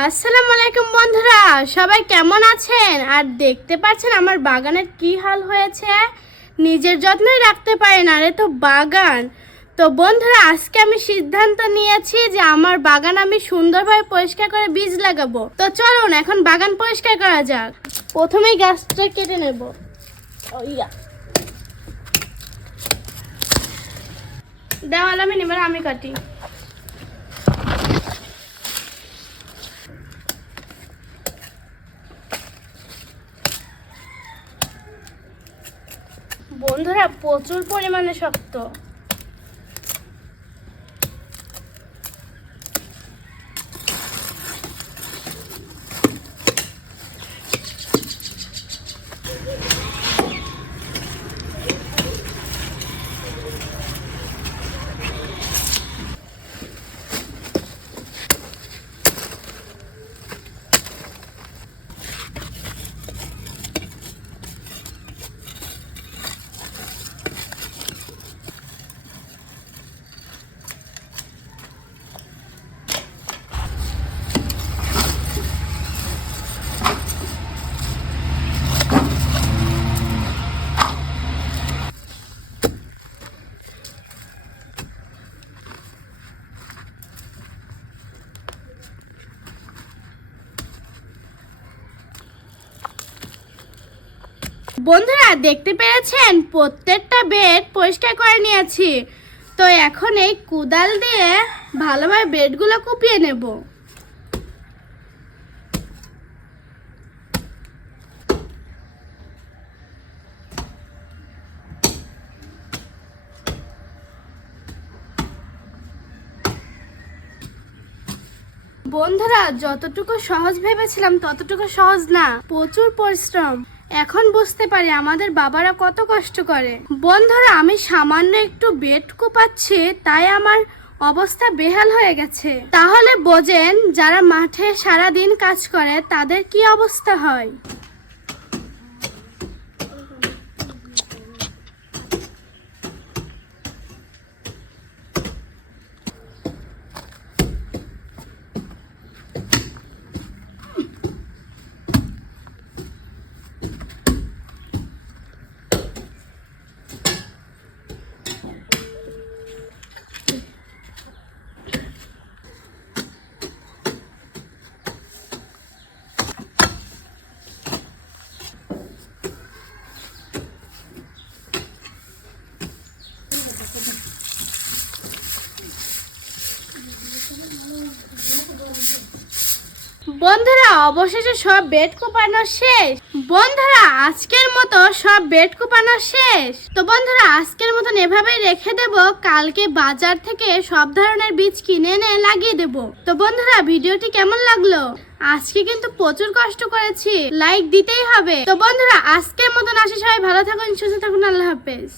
আসসালামু আলাইকুম বন্ধুরা, সবাই কেমন আছেন? আর দেখতে পাচ্ছেন আমার বাগানের কি হাল হয়েছে। নিজের যত্নই রাখতে পারে না, আরে তো বাগান। তো বন্ধুরা, আজকে আমি সিদ্ধান্ত নিয়েছি যে আমার বাগান আমি সুন্দরভাবে পরিষ্কার করে বীজ লাগাবো। তো চলুন এখন বাগান পরিষ্কার করা যাক। প্রথমেই গাছটা কেটে নেব। দেওয়াল আমি নেবার আমি কাটি। বন্ধুরা, প্রচুর পরিমাণে শক্ত। বন্ধুরা, দেখতে পেরেছেন প্রত্যেকটা বেড পরিষ্কার করে নিয়েছি। তো এখন এই কোদাল দিয়ে ভালোভাবে বেডগুলো কুপিয়ে নেব। বন্ধুরা, যতটুকু সহজ ভেবেছিলাম ততটুকু সহজ না, প্রচুর পরিশ্রম। এখন বুঝতে পারি আমাদের বাবারা কত কষ্ট করে। বন্ধুরা, আমি সামান্য একটু বেড কোপাচ্ছি, তাই আমার অবস্থা বেহাল হয়ে গেছে। তাহলে বোঝেন যারা মাঠে সারা দিন কাজ করে তাদের কি অবস্থা হয়। বন্ধুরা, অবশেষে সব বেড কোপানো শেষ। বন্ধুরা, আজকের মতো সব বেড কোপানো শেষ। তো বন্ধুরা, আজকের মতন এভাবেই রেখে দেব। কালকে বাজার থেকে সব ধরনের বীজ কিনে এনে লাগিয়ে দেব। তো বন্ধুরা, ভিডিওটি কেমন লাগলো? আজকে কিন্তু প্রচুর কষ্ট করেছি, লাইক দিতেই হবে। তো বন্ধুরা, আজকের মতন আসি, সবাই ভালো থাকুন, সুস্থ থাকুন, আল্লাহ হাফেজ।